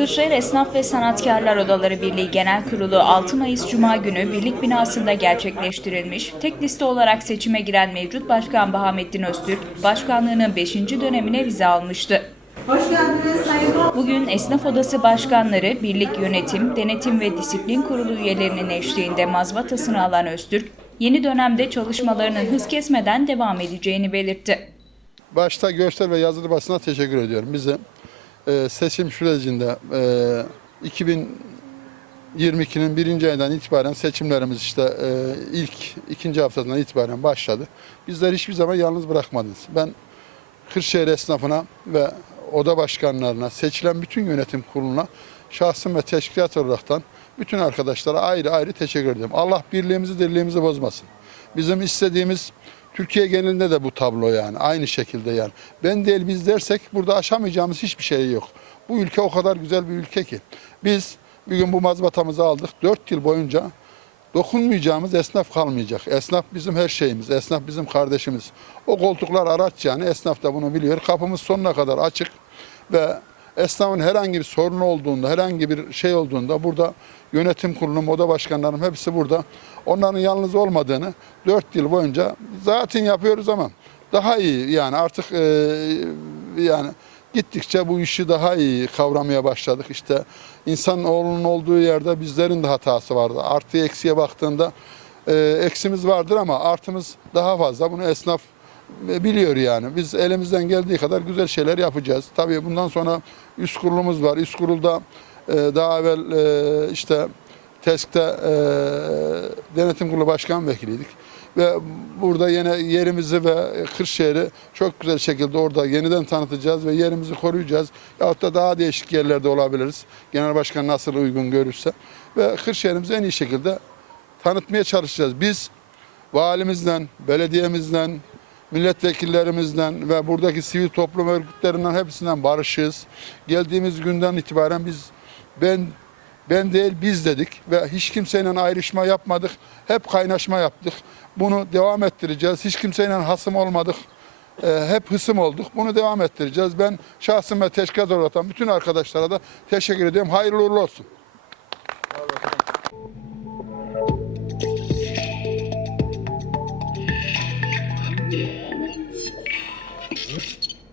Kırşehir Esnaf ve Sanatkarlar Odaları Birliği Genel Kurulu 6 Mayıs Cuma günü birlik binasında gerçekleştirilmiş. Tek liste olarak seçime giren mevcut Başkan Bahamettin Öztürk, başkanlığının 5. dönemine vize almıştı. Hoş geldiniz Sayın Valim. Bugün Esnaf Odası Başkanları, Birlik Yönetim, Denetim ve Disiplin Kurulu üyelerinin eşliğinde mazbatasını alan Öztürk, yeni dönemde çalışmalarının hız kesmeden devam edeceğini belirtti. Başta görsel ve yazılı basına teşekkür ediyorum. Bize e, seçim sürecinde e, 2022'nin birinci ayından itibaren seçimlerimiz işte e, ilk ikinci haftasından itibaren başladı. Bizler hiçbir zaman yalnız bırakmadınız. Ben Kırşehir esnafına ve oda başkanlarına, seçilen bütün yönetim kuruluna şahsım ve teşkilat olaraktan bütün arkadaşlara ayrı ayrı teşekkür ediyorum. Allah birliğimizi dirliğimizi bozmasın. Bizim istediğimiz Türkiye genelinde de bu tablo yani aynı şekilde yani. Ben değil biz dersek burada aşamayacağımız hiçbir şey yok. Bu ülke o kadar güzel bir ülke ki. Biz bir gün bu mazbatamızı aldık. Dört yıl boyunca dokunmayacağımız esnaf kalmayacak. Esnaf bizim her şeyimiz. Esnaf bizim kardeşimiz. O koltuklar araç yani esnaf da bunu biliyor. Kapımız sonuna kadar açık ve esnafın herhangi bir sorunu olduğunda, herhangi bir şey olduğunda burada yönetim kurulum, oda başkanlarım hepsi burada. Onların yalnız olmadığını 4 yıl boyunca zaten yapıyoruz ama daha iyi yani artık e, yani gittikçe bu işi daha iyi kavramaya başladık. İşte insan oğlunun olduğu yerde bizlerin de hatası vardı. Artı eksiye baktığında e, eksimiz vardır ama artımız daha fazla. Bunu esnaf biliyor yani. Biz elimizden geldiği kadar güzel şeyler yapacağız. Tabii bundan sonra üst kurulumuz var. Üst kurulda e, daha evvel e, işte TESK'te e, denetim kurulu başkan vekiliydik. Ve burada yine yerimizi ve Kırşehir'i çok güzel şekilde orada yeniden tanıtacağız ve yerimizi koruyacağız. Yahut da daha değişik yerlerde olabiliriz. Genel başkan nasıl uygun görürse. Ve Kırşehir'imizi en iyi şekilde tanıtmaya çalışacağız. Biz valimizden, belediyemizden, milletvekillerimizden ve buradaki sivil toplum örgütlerinden hepsinden barışığız. Geldiğimiz günden itibaren biz ben ben değil biz dedik ve hiç kimseyle ayrışma yapmadık. Hep kaynaşma yaptık. Bunu devam ettireceğiz. Hiç kimseyle hasım olmadık. Ee, hep hısım olduk. Bunu devam ettireceğiz. Ben şahsım ve teşkilat olarak bütün arkadaşlara da teşekkür ediyorum. Hayırlı uğurlu olsun.